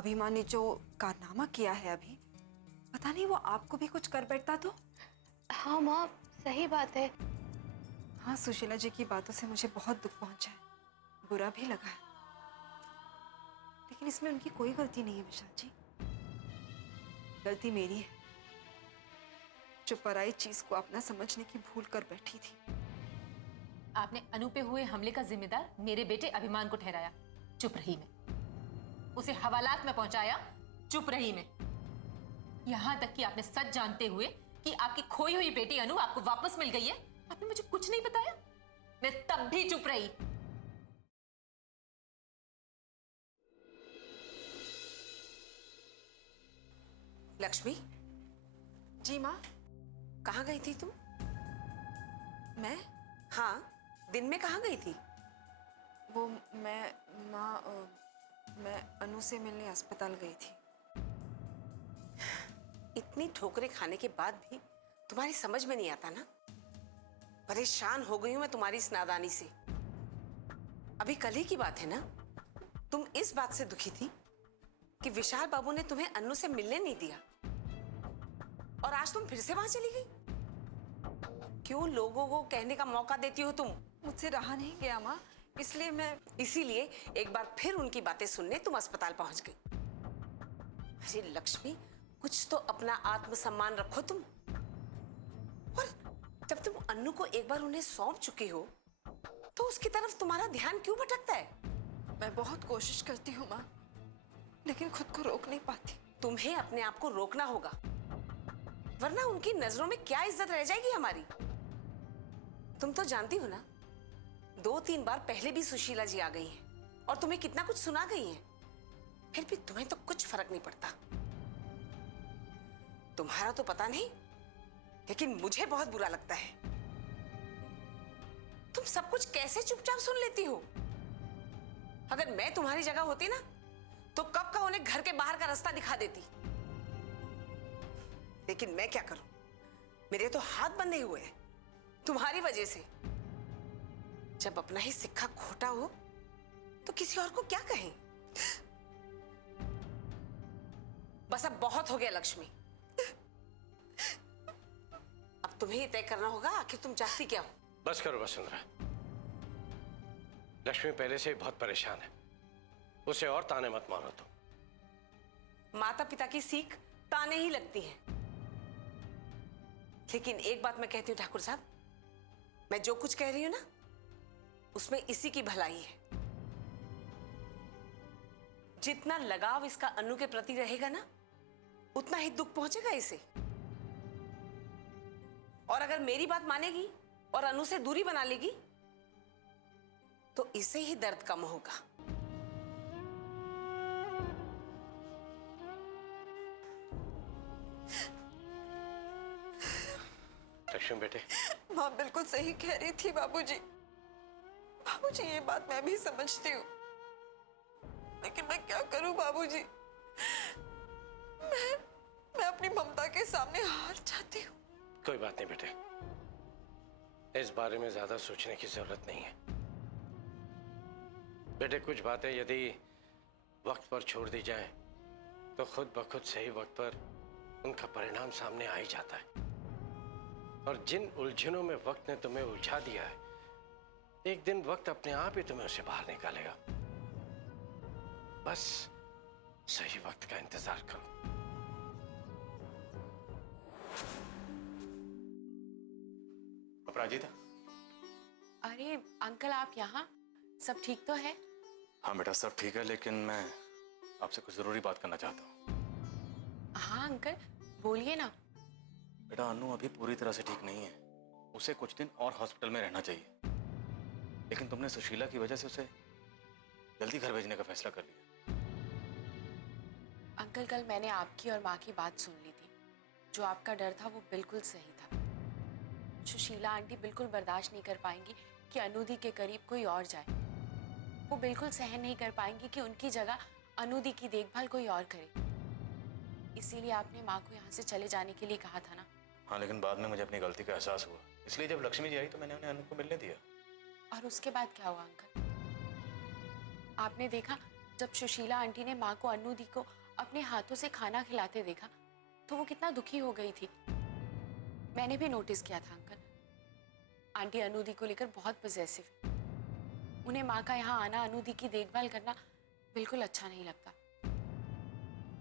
अभिमान ने जो कारनामा किया है अभी, पता नहीं वो आपको भी कुछ कर बैठता तो। हाँ माँ, सही बात है। हाँ, सुशीला जी की बातों से मुझे बहुत दुख पहुंचा है, बुरा भी लगा है, लेकिन इसमें उनकी कोई गलती नहीं है विशाल जी। गलती मेरी है, जो पराई चीज को अपना समझने की भूल कर बैठी थी। आपने अनु पे हुए हमले का जिम्मेदार मेरे बेटे अभिमान को ठहराया, चुप रही मैं। उसे हवालात में पहुंचाया, चुप रही मैं। यहां तक कि आपने सच जानते हुए कि आपकी खोई हुई बेटी अनु आपको वापस मिल गई है, आपने मुझे कुछ नहीं बताया, मैं तब भी चुप रही। लक्ष्मी। जी माँ। कहाँ गई थी तुम? मैं? हाँ, दिन में कहाँ गई थी? वो मैं अनु से मिलने अस्पताल गई थी। इतनी ठोकरें खाने के बाद भी तुम्हारी समझ में नहीं आता ना? परेशान हो गई हूं मैं तुम्हारी इस नादानी से। अभी कल ही की बात है ना, तुम इस बात से दुखी थी कि विशाल बाबू ने तुम्हें अनु से मिलने नहीं दिया, और आज तुम फिर से वहां चली गई। क्यों लोगों को कहने का मौका देती हो तुम? मुझसे रहा नहीं गया माँ, इसलिए इसीलिए एक बार फिर उनकी बातें सुनने तुम अस्पताल पहुंच गई। अरे लक्ष्मी, कुछ तो अपना आत्मसम्मान रखो तुम। और जब तुम अन्नू को एक बार उन्हें सौंप चुकी हो, तो उसकी तरफ तुम्हारा ध्यान क्यों भटकता है? मैं बहुत कोशिश करती हूँ माँ, लेकिन खुद को रोक नहीं पाती। तुम्हें अपने आप को रोकना होगा, वरना उनकी नजरों में क्या इज्जत रह जाएगी हमारी। तुम तो जानती हो ना, 2-3 बार पहले भी सुशीला जी आ गई हैं और तुम्हें कितना कुछ सुना गई हैं, फिर भी तुम्हें तो कुछ फर्क नहीं पड़ता। तुम्हारा तो पता नहीं, लेकिन मुझे बहुत बुरा लगता है। तुम सब कुछ कैसे चुपचाप सुन लेती हो? अगर मैं तुम्हारी जगह होती ना, तो कब का उन्हें घर के बाहर का रास्ता दिखा देती। लेकिन मैं क्या करूं, मेरे तो हाथ बंधे हुए हैं तुम्हारी वजह से। जब अपना ही सिक्का खोटा हो तो किसी और को क्या कहें? बस अब बहुत हो गया लक्ष्मी। अब तुम्हें ही तय करना होगा आखिर तुम चाहती क्या हो। बस करो वसुंधरा, लक्ष्मी पहले से ही बहुत परेशान है, उसे और ताने मत मारो तुम। माता पिता की सीख ताने ही लगती है। लेकिन एक बात मैं कहती हूं ठाकुर साहब, मैं जो कुछ कह रही हूं ना, उसमें इसी की भलाई है। जितना लगाव इसका अनु के प्रति रहेगा ना, उतना ही दुख पहुंचेगा इसे। और अगर मेरी बात मानेगी और अनु से दूरी बना लेगी, तो इसे ही दर्द कम होगा। लक्ष्मी बेटे, माँ बिल्कुल सही कह रही थी बाबूजी। बाबूजी, ये बात मैं भी समझती हूँ, लेकिन मैं क्या करूं बाबूजी? मैं अपनी ममता के सामने हार जाती हूँ। कोई बात नहीं बेटे, इस बारे में ज्यादा सोचने की जरूरत नहीं है। बेटे, कुछ बातें यदि वक्त पर छोड़ दी जाए तो खुद ब खुद सही वक्त पर उनका परिणाम सामने आ ही जाता है। और जिन उलझनों में वक्त ने तुम्हें उलझा दिया है, एक दिन वक्त अपने आप ही तुम्हें उसे बाहर निकालेगा। बस सही वक्त का इंतजार करो। अपराजिता। अरे अंकल, आप यहाँ? सब ठीक तो है? हाँ बेटा, सब ठीक है, लेकिन मैं आपसे कुछ जरूरी बात करना चाहता हूँ। हाँ अंकल, बोलिए ना। बेटा, अनु अभी पूरी तरह से ठीक नहीं है, उसे कुछ दिन और हॉस्पिटल में रहना चाहिए। लेकिन तुमने सुशीला की वजह से उसे जल्दी घर भेजने का फैसला कर लिया। अंकल, कल मैंने आपकी और माँ की बात सुन ली थी। जो आपका डर था वो बिल्कुल सही था। सुशीला आंटी बिल्कुल बर्दाश्त नहीं कर पाएंगी कि अनुदी के करीब कोई और जाए। वो बिल्कुल सहन नहीं कर पाएंगी कि उनकी जगह अनुदी की देखभाल कोई और करे। इसीलिए आपने माँ को यहाँ से चले जाने के लिए कहा था ना? हाँ, लेकिन बाद में मुझे अपनी गलती का एहसास हुआ, इसलिए जब लक्ष्मी जी आई तो मैंने उन्हें अनु को मिलने दिया। और उसके बाद क्या हुआ अंकल? आपने देखा जब सुशीला आंटी ने माँ को अन्नू दी को अपने हाथों से खाना खिलाते देखा तो वो कितना दुखी हो गई थी। मैंने भी नोटिस किया था अंकल, आंटी अन्नू दी को लेकर बहुत पॉजेसिव है। उन्हें माँ का यहाँ आना, अन्नू दी की देखभाल करना बिल्कुल अच्छा नहीं लगता।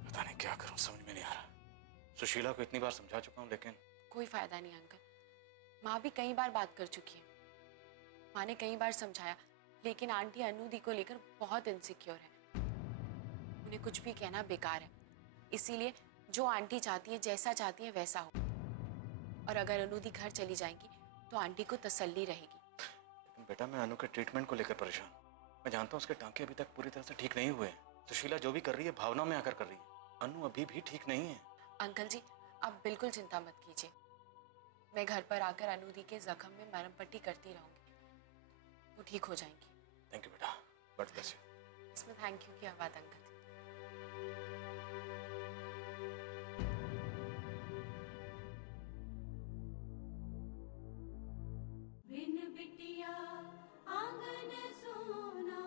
पता नहीं क्या करूं, समझ में नहीं आ रहा। सुशीला को इतनी बार समझा चुका हूं लेकिन कोई फायदा नहीं अंकल, माँ भी कई बार बात कर चुकी है। माँ ने कई बार समझाया लेकिन आंटी अन्नू दी को लेकर बहुत इनसिक्योर है। उन्हें कुछ भी कहना बेकार है। इसीलिए जो आंटी चाहती है, जैसा चाहती है वैसा हो। और अगर अनु दी घर चली जाएंगी तो आंटी को तसल्ली रहेगी। लेकिन बेटा, मैं अनु के ट्रीटमेंट को लेकर परेशान हूं। मैं जानता हूं उसके टांके अभी तक पूरी तरह से ठीक नहीं हुए हैं। सुशीला जो भी कर रही है भावना में आकर कर रही है। अनु अभी भी ठीक नहीं है। अंकल जी, आप बिल्कुल चिंता मत कीजिए। मैं घर पर आकर अनु दी के जख्म में मरहम पट्टी करती रहूंगी, वो ठीक हो जाएंगी। थैंक यू बेटा, गॉड ब्लेस यू। इसमें थैंक यू की बात अंकल। बिन बिटिया आंगन सोना।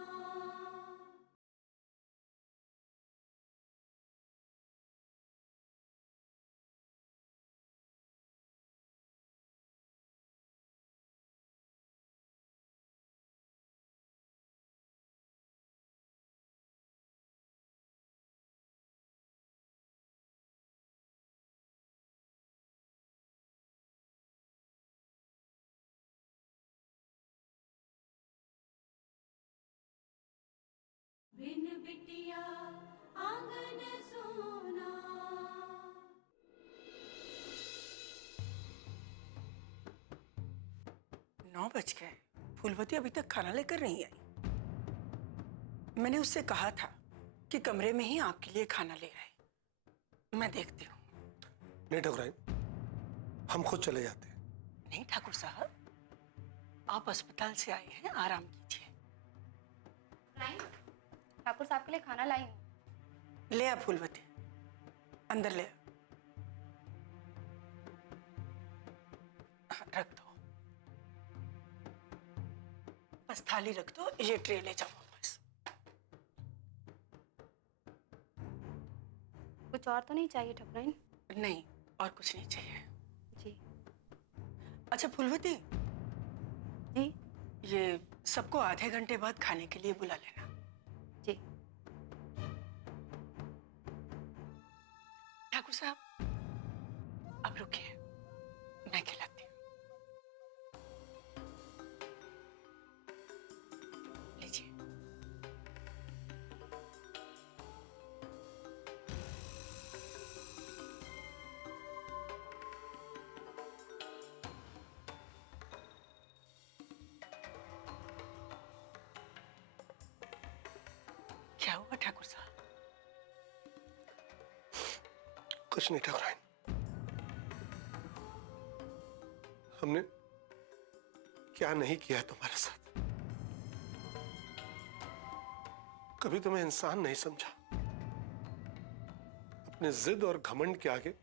बिन बिटिया आंगन सोना। 9 बज गए, फूलवती अभी तक खाना लेकर नहीं आई। मैंने उससे कहा था कि कमरे में ही आपके लिए खाना ले आए। मैं देखती हूँ। नहीं ठाकुराइन, हम खुद चले जाते हैं। नहीं ठाकुर साहब, आप अस्पताल से आए हैं, आराम कीजिए। ठाकुर साहब के लिए खाना लाई हूँ। ले आ फूलवती, अंदर ले आ। हाँ, रख दो, बस थाली रख दो, ये ट्रे ले जाओ वापस। कुछ और तो नहीं चाहिए ठकुराइन? नहीं, और कुछ नहीं चाहिए। जी। अच्छा फूलवती जी। ये सबको आधे घंटे बाद खाने के लिए बुला लेना। जी। ठाकुर साहब, अब रुकिए, मैं खिलाती हूँ। लीजिए। क्या हुआ ठाकुर साहब? कुछ नहीं ठाकुराइन, हमने क्या नहीं किया है तुम्हारे साथ। कभी तुम्हें इंसान नहीं समझा। अपने जिद और घमंड के आगे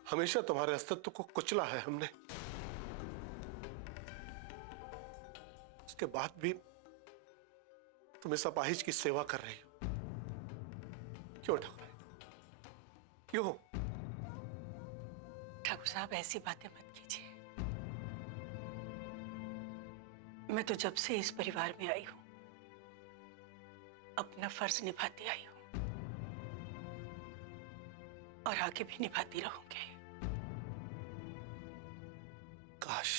हमेशा तुम्हारे अस्तित्व को कुचला है हमने। उसके बाद भी तुम इस अपाहिज की सेवा कर रही हो। क्यों ठाकुराइन, क्यों? ठाकुर साहब, ऐसी बातें मत कीजिए। मैं तो जब से इस परिवार में आई हूं अपना फर्ज निभाती आई हूं और आगे भी निभाती रहूंगी। काश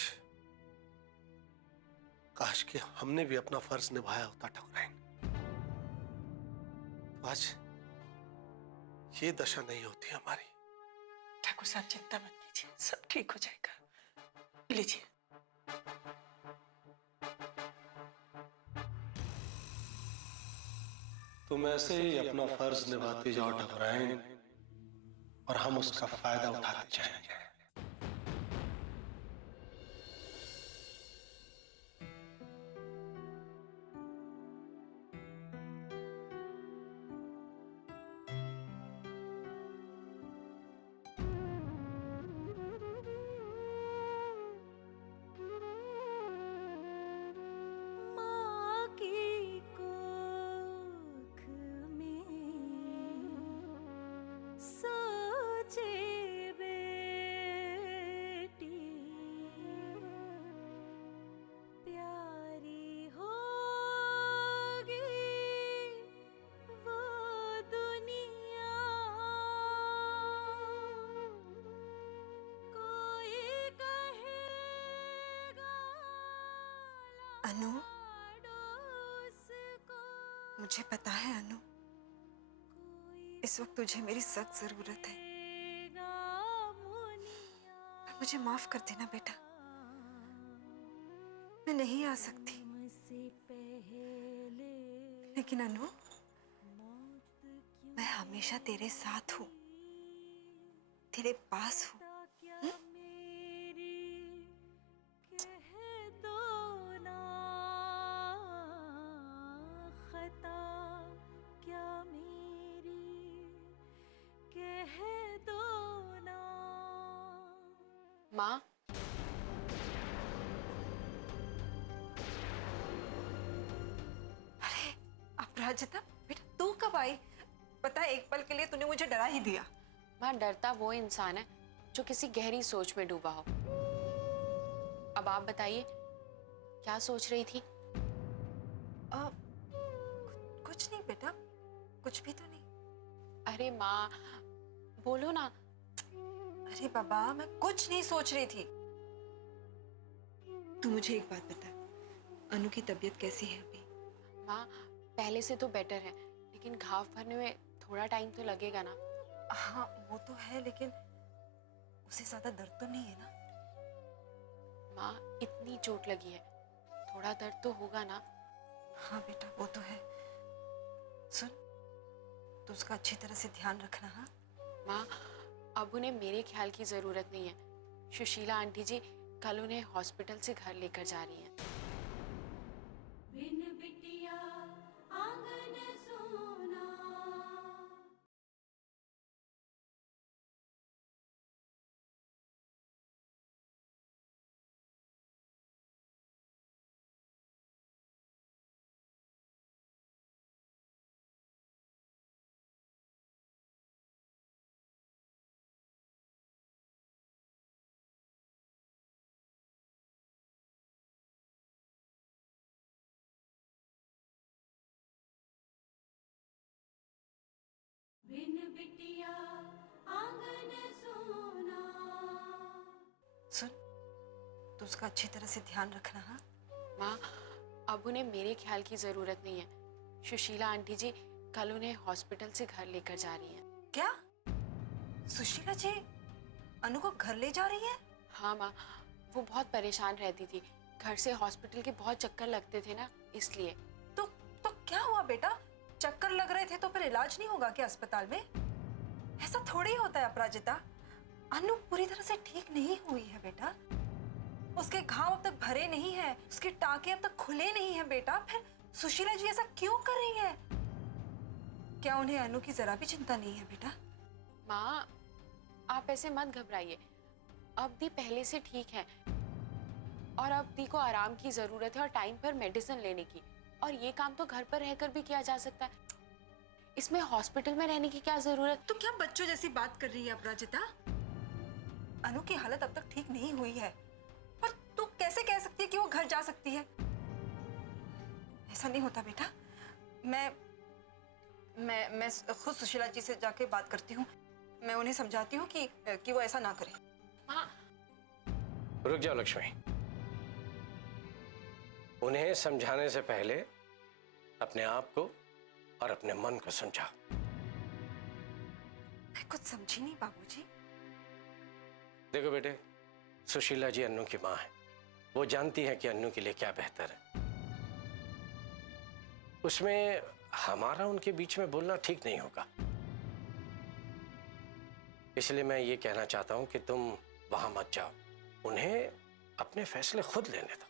काश कि हमने भी अपना फर्ज निभाया होता ठाकुराइन, तो आज ये दशा नहीं होती हमारी। ठाकुर साहब, चिंता मत कीजिए, सब ठीक हो जाएगा। लीजिए। तुम ऐसे ही अपना फर्ज निभाते जाओ ठाकुराइन, और हम उसका फायदा उठाते जाएंगे। माँ की को अनु, मुझे पता है अनु, इस वक्त तुझे मेरी सख्त जरूरत है। पर मुझे माफ कर देना बेटा, मैं नहीं आ सकती। लेकिन अनु, मैं हमेशा तेरे साथ हूँ, तेरे पास हूँ। माँ, अरे अपराजिता, बेटा तू कब आई? पता है, एक पल के लिए तूने मुझे डरा ही दिया। माँ, डरता वो इंसान है जो किसी गहरी सोच में डूबा हो। अब आप बताइए, क्या सोच रही थी? कुछ नहीं बेटा, कुछ भी तो नहीं। अरे माँ, बोलो ना। अरे बाबा, मैं कुछ नहीं सोच रही थी। तू मुझे एक बात बता, अनु की तबीयत कैसी है अभी? माँ, पहले से तो बेटर है, लेकिन घाव भरने में थोड़ा टाइम तो लगेगा ना। हाँ वो तो है, लेकिन उसे ज्यादा दर्द तो नहीं है ना? माँ, इतनी चोट लगी है, थोड़ा दर्द तो होगा ना। हाँ बेटा, वो तो है। सुन, तो उसका अच्छी तरह से ध्यान रखना। हाँ माँ, अब उन्हें मेरे ख्याल की जरूरत नहीं है। सुशीला आंटी जी कल उन्हें हॉस्पिटल से घर लेकर जा रही हैं। बिन बिटिया आंगन सोना। बिन बिटिया आंगन सोना। सुन, तो उसका अच्छी तरह से ध्यान रखना। हाँ माँ, अब उन्हें मेरे ख्याल की जरूरत नहीं है। सुशीला आंटी जी कल उन्हें हॉस्पिटल से घर लेकर जा रही हैं। क्या सुशीला जी अनु को घर ले जा रही है? हाँ माँ, वो बहुत परेशान रहती थी, घर से हॉस्पिटल के बहुत चक्कर लगते थे ना, इसलिए। तो क्या हुआ बेटा? चक्कर लग रहे थे तो फिर इलाज नहीं होगा क्या अस्पताल में? ऐसा थोड़ी होता है अपराजिता। अनु पूरी तरह से ठीक नहीं हुई है बेटा, उसके घाव अब तक भरे नहीं है, उसके टाके अब तक खुले नहीं है बेटा। फिर सुशीला जी ऐसा क्यों कर रही है? क्या उन्हें अनु की जरा भी चिंता नहीं है बेटा? माँ, आप ऐसे मत घबराइए, अब दी पहले से ठीक है, और अब दी को आराम की जरूरत है और टाइम पर मेडिसिन लेने की। और ये काम तो घर पर रहकर भी किया जा सकता है, इसमें हॉस्पिटल में रहने की क्या जरूरत? तो क्या बच्चों जैसी बात कर रही है अपराजिता? अनु की हालत अब तक ठीक नहीं हुई है, पर तू कैसे कह सकती है कि वो घर जा सकती है? ऐसा नहीं होता बेटा। मैं खुद सुशीला जी से जाके बात करती हूँ, मैं उन्हें समझाती हूँ कि वो ऐसा ना करे। माँ, रुक जाओ लक्ष्मी, उन्हें समझाने से पहले अपने आप को और अपने मन को समझाओ। मैं कुछ समझी नहीं बाबूजी। देखो बेटे, सुशीला जी अन्नू की माँ है, वो जानती है कि अन्नू के लिए क्या बेहतर है। उसमें हमारा उनके बीच में बोलना ठीक नहीं होगा, इसलिए मैं ये कहना चाहता हूं कि तुम वहां मत जाओ, उन्हें अपने फैसले खुद लेने दो।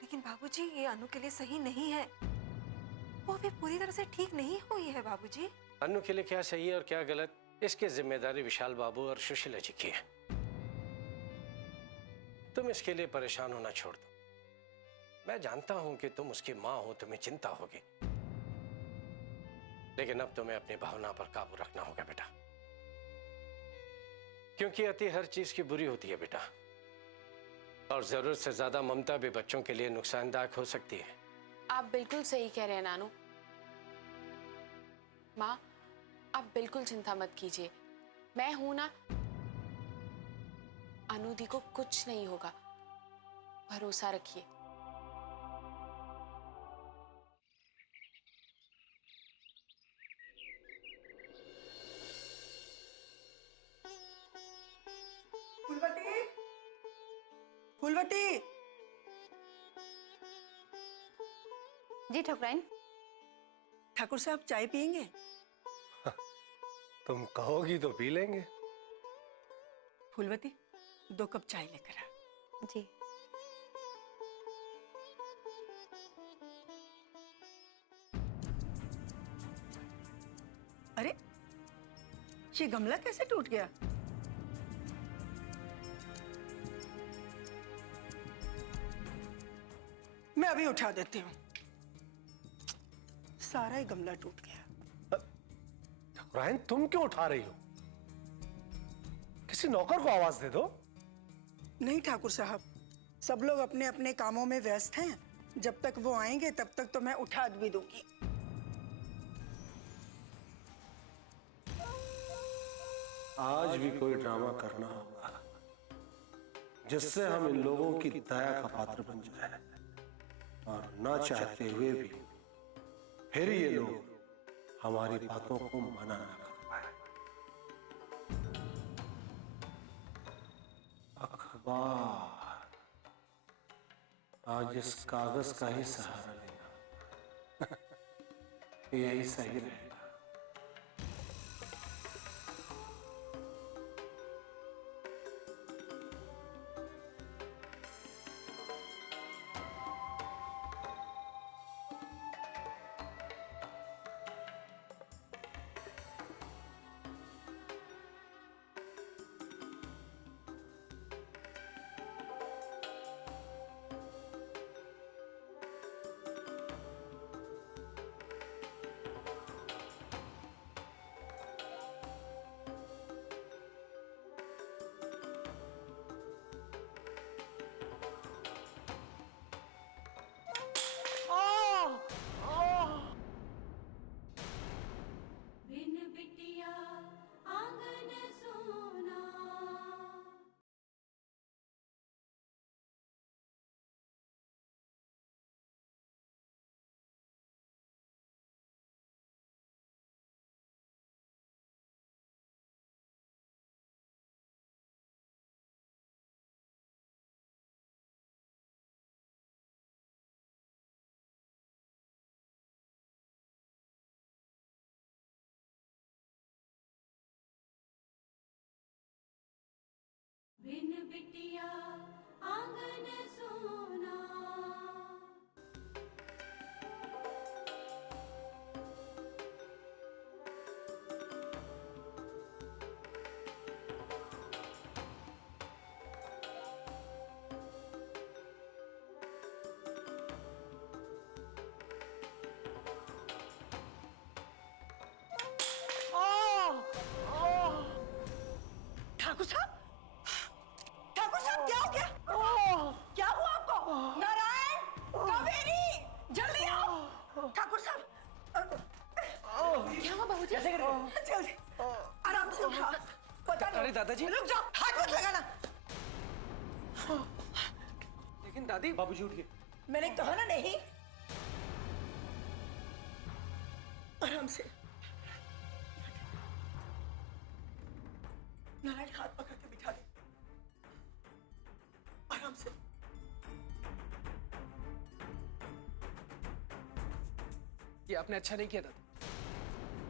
लेकिन बाबूजी, ये अनु के लिए सही नहीं है, वो अभी पूरी तरह से ठीक नहीं हुई है बाबूजी। अन्नू के लिए क्या सही है और क्या गलत, इसकी जिम्मेदारी विशाल बाबू और सुशीला जी की है। तुम इसके लिए परेशान होना छोड़ दो। मैं जानता हूं कि तुम उसकी मां हो, तुम्हें चिंता होगी, लेकिन अब तुम्हें अपनी भावना पर काबू रखना होगा बेटा, क्योंकि अति हर चीज की बुरी होती है बेटा, और जरूरत से ज्यादा ममता भी बच्चों के लिए नुकसानदायक हो सकती है। आप बिल्कुल सही कह रहे हैं नानू। माँ, आप बिल्कुल चिंता मत कीजिए, मैं हूं ना। अनु दी को कुछ नहीं होगा, भरोसा रखिए। फूलवती। जी ठकुराइन। ठाकुर साहब चाय पियेंगे? तुम कहोगी तो पी लेंगे। फूलवती 2 कप चाय लेकर आ। जी। अरे ये गमला कैसे टूट गया? मैं अभी उठा देती हूँ। सारा ही गमला टूट गया। ठकुराइन तुम क्यों उठा रही हो? किसी नौकर को आवाज दे दो। नहीं ठाकुर साहब, सब लोग अपने अपने कामों में व्यस्त हैं। जब तक वो आएंगे तब तक तो मैं उठा भी दूंगी। आज भी कोई ड्रामा करना होगा जिससे हम इन लोगों की दया का पात्र बन जाए, और ना चाहते हुए भी फिर ये लोग हमारी बातों को मना ना कर पाए। अखबार, आज इस कागज का ही सहारा लेना यही सही रहेगा। बिन बिटिया आंगन सोना। बिन बिटिया आंगन सोना। ठाकुर साहब, ठाकुर साहब क्या हो गया? क्या हुआ आपको? नारायण, कावेरी, जल्दी आओ। ठाकुर साहब क्या हुआ बाबूजी? जल्दी आराम से उठा। पता नहीं। अरे दादाजी। रुक जाओ, हाथ मत लगाना। लेकिन दादी। बाबूजी उठ गए। मैंने कहा ना नहीं। आराम से। नारायण हाथ पकड़ के बिठा दे। आराम से। ये आपने अच्छा नहीं किया दादा।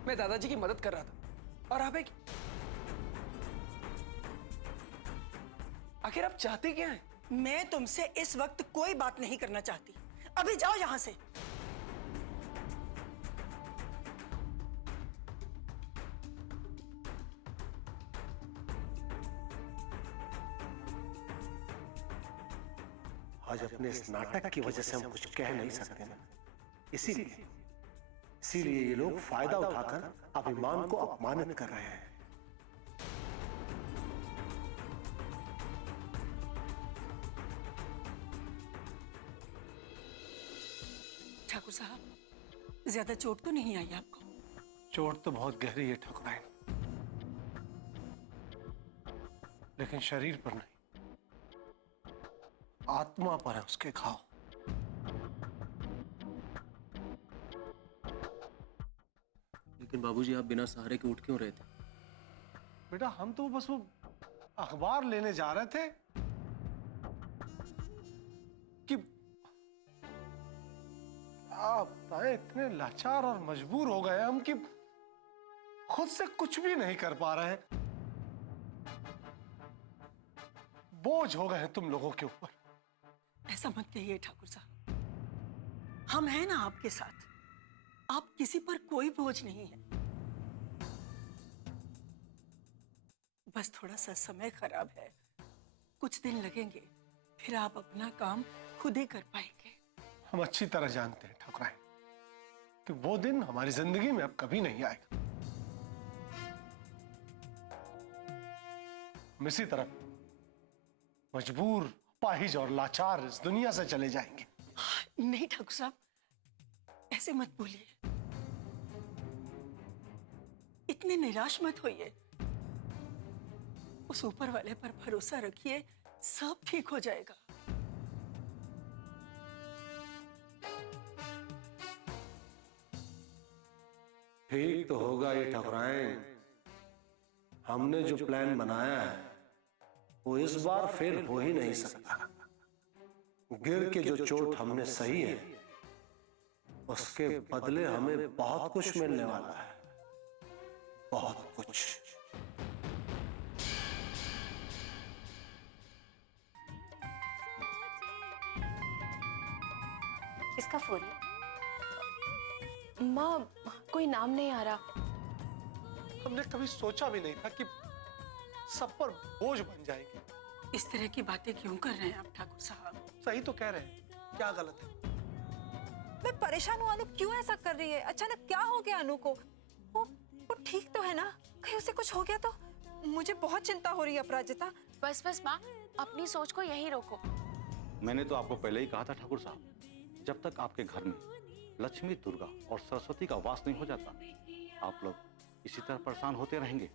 मैं दादाजी की मदद कर रहा था और आप एक। आखिर आप चाहते क्या हैं? मैं तुमसे इस वक्त कोई बात नहीं करना चाहती। अभी जाओ यहां से। आज अपने इस नाटक की वजह से हम कुछ कह नहीं सकते ना, इसीलिए ये लोग फायदा उठाकर अभिमान को अपमानित कर रहे हैं। ठाकुर साहब, ज्यादा चोट तो नहीं आई आपको? चोट तो बहुत गहरी है ठकुराइन, लेकिन शरीर पर नहीं, आत्मा पर है उसके घाव। लेकिन बाबूजी आप बिना सहारे के उठ क्यों रहे थे? बेटा हम तो बस वो अखबार लेने जा रहे थे, क्या बताएं, इतने लाचार और मजबूर हो गए हम कि खुद से कुछ भी नहीं कर पा रहे हैं। बोझ हो गए हैं तुम लोगों के ऊपर। ऐसा मत कहिए ठाकुर साहब, हम हैं ना आपके साथ। आप किसी पर कोई बोझ नहीं है। बस थोड़ा सा समय खराब है, कुछ दिन लगेंगे, फिर आप अपना काम खुद ही कर पाएंगे। हम अच्छी तरह जानते हैं ठाकुराइन कि वो दिन हमारी जिंदगी में अब कभी नहीं आएगा। हम इसी तरह मजबूर, अपाहिज और लाचार इस दुनिया से चले जाएंगे। नहीं ठाकुर साहब, ऐसे मत बोलिए, इतने निराश मत होइए। उस ऊपर वाले पर भरोसा रखिए, सब ठीक हो जाएगा। ठीक तो होगा ये ठाकुराइन। हमने जो प्लान बनाया है वो इस बार फेल हो ही नहीं सकता। गिर के जो चोट हमने सही है उसके बदले हमें बहुत कुछ मिलने वाला है, बहुत कुछ। किसका फोन है? माँ, कोई नाम नहीं आ रहा। हमने कभी सोचा भी नहीं था कि सब पर बोझ बन जाएंगे। इस तरह की बातें क्यों कर रहे हैं आप ठाकुर साहब? सही तो कह रहे हैं, क्या गलत है? मैं परेशान हूँ। अनु क्यों ऐसा कर रही है? अचानक क्या हो गया अनु को? वो ठीक तो है ना? कहीं उसे कुछ हो गया तो? मुझे बहुत चिंता हो रही है अपराजिता। बस बस माँ, अपनी सोच को यहीं रोको। मैंने तो आपको पहले ही कहा था ठाकुर साहब, जब तक आपके घर में लक्ष्मी, दुर्गा और सरस्वती का वास नहीं हो जाता, आप लोग इसी तरह परेशान होते रहेंगे।